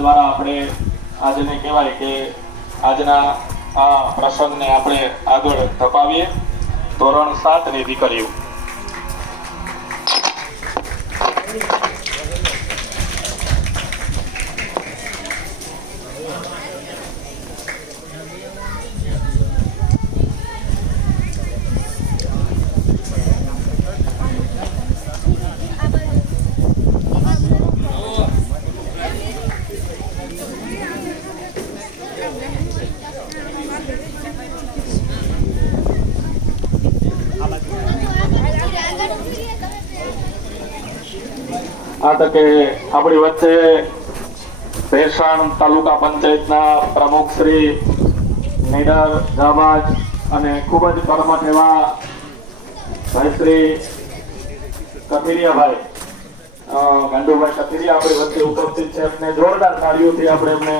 દ્વારા આપણે આજને કહેવાય કે આજના આ પ્રસંગને આપણે આગળ ધપાવીએ. ધોરણ 7 ની દીકરીઓ. આ તકે આપણી વચ્ચે ભેસાણ તાલુકા પંચાયતના પ્રમુખ શ્રી નીડર જાબાજ અને ખૂબ જ કર્મઠ એવા ભાઈ શ્રી કથિરિયાભાઈ ગાંડુભાઈ કથિરિયા આપણી વચ્ચે ઉપસ્થિત છે. એમને જોરદાર તાળીઓથી આપણે એમને